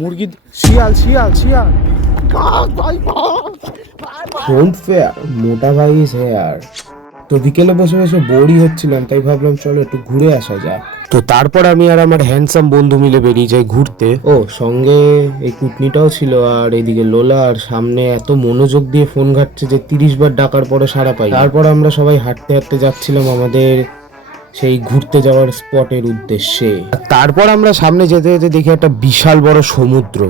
মুরগি শিয়াল শিয়াল শিয়াল ডোন্ট ফেয়ার, মোটা ভাই ইজ হেয়ার। তো বিকেলে বসে বসে বোরই হচ্ছিলাম, তাই ভাবলাম চলো একটু ঘুরে আসা যাক। তো তারপর আমি আর আমার হ্যান্ডসাম বন্ধু মিলে বেরিয়ে যাই ঘুরতে। ও সঙ্গে এই কুটনিটাও ছিল, আর এইদিকে লোলা, আর সামনে এত মনোযোগ দিয়ে ফোন ঘাটছে যে 30 বার ডাকার পরে সাড়া পাই। তারপর আমরা সবাই হাঁটতে হাঁটতে যাচ্ছিলাম আমাদের সেই ঘুরতে যাওয়ার স্পটের উদ্দেশ্যে। তারপর আমরা সামনে যেতে যেতে দেখি একটা বিশাল বড় সমুদ্র।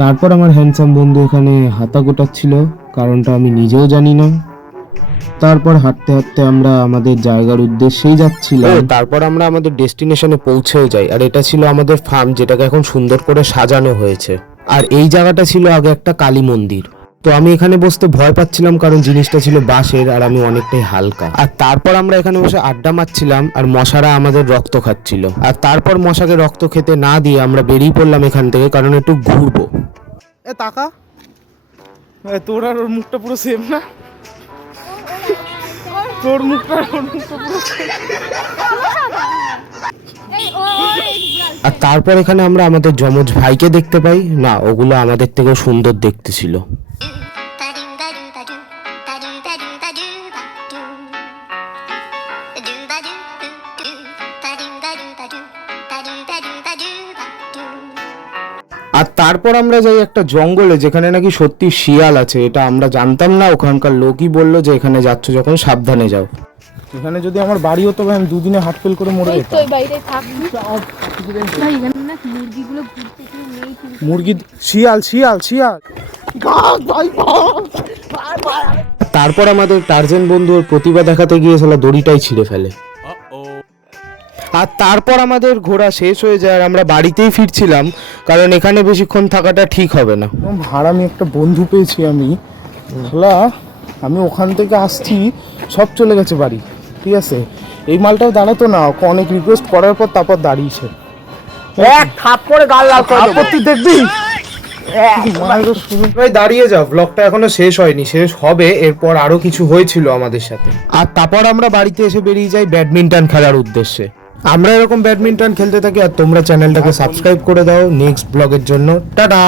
তারপর আমার হ্যান্ডসাম বন্ধু এখানে হাতা গোটাচ্ছিল, কারণটা আমি নিজেও জানি না। তারপর হাঁটতে হাঁটতে আমরা আমাদের জায়গার উদ্দেশ্যেই যাচ্ছিলাম। তারপর আমরা আমাদের ডেস্টিনেশনে পৌঁছেও যাই, আর এটা ছিল আমাদের ফার্ম, যেটাকে এখন সুন্দর করে সাজানো হয়েছে। আর এই জায়গাটা ছিল আগে একটা কালী মন্দির। তো আমি এখানে বসতে ভয় পাচ্ছিলাম, কারণ জিনিসটা ছিল বাঁশের আর আমি অনেকটাই হালকা। আর তারপর আমরা এখানে বসে আড্ডা মারছিলাম, আর মশারা আমাদের রক্ত খাচ্ছিল। আর তারপর মশাকে রক্ত খেতে না দিয়ে আমরা বেরিয়ে পড়লাম এখান থেকে, কারণ একটু ঘুরবো। এ তাকা, তোর আর ওর মুখটা পুরো সেম না? তোর মুখটা ওর মুখটা পুরো আর তারপর এখানে আমরা আমাদের যমজ ভাইকে দেখতে পাই। না, ওগুলো আমাদের থেকেও সুন্দর দেখতে ছিল। আর তারপর আমরা যাই একটা জঙ্গলে, যেখানে নাকি সত্যি শিয়াল আছে। এটা আমরা জানতাম না, ওখানকার লোকই বললো যে এখানে যাচ্ছ যখন সাবধানে যাও। এখানে যদি আমার বাড়ি হতো ভাই, আমি দুদিনে হার্ট ফেল করে মরে যেতাম। মুরগি শিয়াল শিয়াল শিয়াল। তারপর আমাদের টার্জেন বন্ধু ওর প্রতিভা দেখাতে গিয়ে সালা দড়িটাই ছিঁড়ে ফেলে। আর তারপর আমাদের ঘোরা শেষ হয়ে যায়, আর আমরা বাড়িতেই ফিরছিলাম, কারণ এখানে বেশিক্ষণ থাকাটা ঠিক হবে না। ভাড়ামি একটা বন্ধু পেয়েছি আমি, আমি ওখান থেকে আসছি, সব চলে গেছে বাড়ি। ঠিক আছে, এই মালটাও দাঁড়াতো না, ওকে অনেক রিকোয়েস্ট করার পর তারপর দাঁড়িয়েছে। এক থাপ করে গাল লাল করে আপত্তি দেখবি? দাঁড়িয়ে যাও, ব্লগটা এখনো শেষ হয়নি, শেষ হবে, এরপর আরো কিছু হয়েছিল আমাদের সাথে। আর তারপর আমরা বাড়িতে এসে বেরিয়ে যাই ব্যাডমিন্টন খেলার উদ্দেশ্যে। আমরা এরকম ব্যাডমিন্টন খেলতে থাকি, আর তোমরা চ্যানেলটাকে সাবস্ক্রাইব করে দাও নেক্সট ব্লগের জন্য। টাটা।